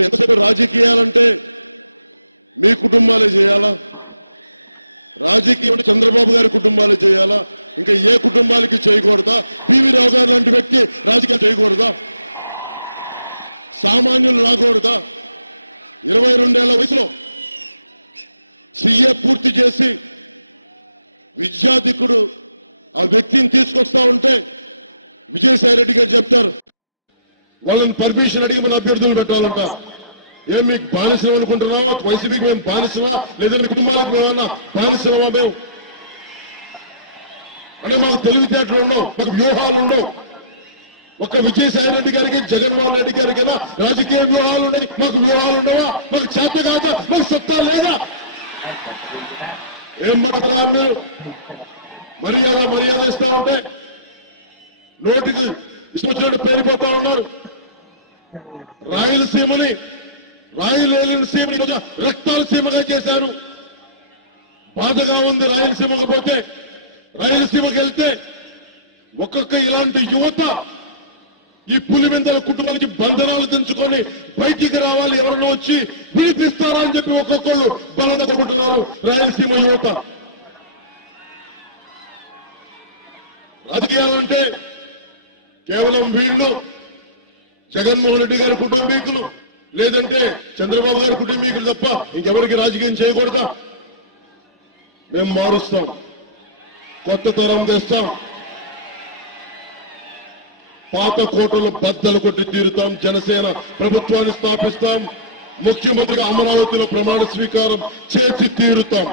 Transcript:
అంటే రాజకీయాలంటే మీ కుటుంబాలు చేయాలా, రాజకీయం చంద్రబాబు గారి కుటుంబాలు చేయాలా, ఇంకా ఏ కుటుంబానికి చేయకూడదా? పివి రావు గారు లాంటి వ్యక్తి రాజకీయం చేయకూడదా? సామాన్యులు రాకూడదా? 22 ఏళ్ల వయసులో సీఏ పూర్తి చేసి విద్యార్థికుడు ఆ వ్యక్తిని తీసుకొస్తా ఉంటే విజయసాయి రెడ్డి గారు చెప్తారు, వాళ్ళని పర్మిషన్ అడిగి మన అభ్యర్థులు పెట్టాలంట. ఏం మీకు బానిసం అనుకుంటున్నావా? వైసీపీకి మేము బానిసమా, లేదంటే కుటుంబాలకు మేమన్నా బానిసమా? మేము అంటే మాకు తెలివితేటలు ఉండవు, మాకు వ్యూహాలు ఉండవు. ఒక విజయసాయి రెడ్డి గారికి, జగన్మోహన్ రెడ్డి గారికి కదా రాజకీయ వ్యూహాలు ఉన్నాయి, మాకు వ్యూహాలు ఉండవా? మాకు చేత కాదా? మాకు సత్తా లేదా? ఏం మాట్లాడారు మీరు? మర్యాద ఇస్తా ఉంటే నోటికి ఇష్టొచ్చినట్టు పేరిపోతా ఉన్నారు. రాయలసీమని రాయలేని సీమని ఈరోజు రక్తాల సీమగా చేశారు. బాధగా ఉంది. రాయలసీమకు పోతే, రాయలసీమకి వెళ్తే ఒక్కొక్క ఇలాంటి యువత ఈ పులివెందుల కుటుంబానికి బంధనాలు తెంచుకొని బయటికి రావాలి, ఎవరన్నా వచ్చి వినిపిస్తారా అని చెప్పి ఒక్కొక్కళ్ళు బలదనుకుంటున్నారు రాయలసీమ యువత. రాజకీయాలంటే కేవలం వీళ్ళు జగన్మోహన్ రెడ్డి గారి కుటుంబీకులు, లేదంటే చంద్రబాబు గారి కుటుంబీకులు తప్ప ఇంకెవరికి రాజకీయం చేయకూడదా? మేము మారుస్తాం, కొత్త తరం తెస్తాం, పాత కోటలు బద్దలు కొట్టి తీరుతాం, జనసేన ప్రభుత్వాన్ని స్థాపిస్తాం, ముఖ్యమంత్రిగా అమరావతిలో ప్రమాణ స్వీకారం చేసి తీరుతాం.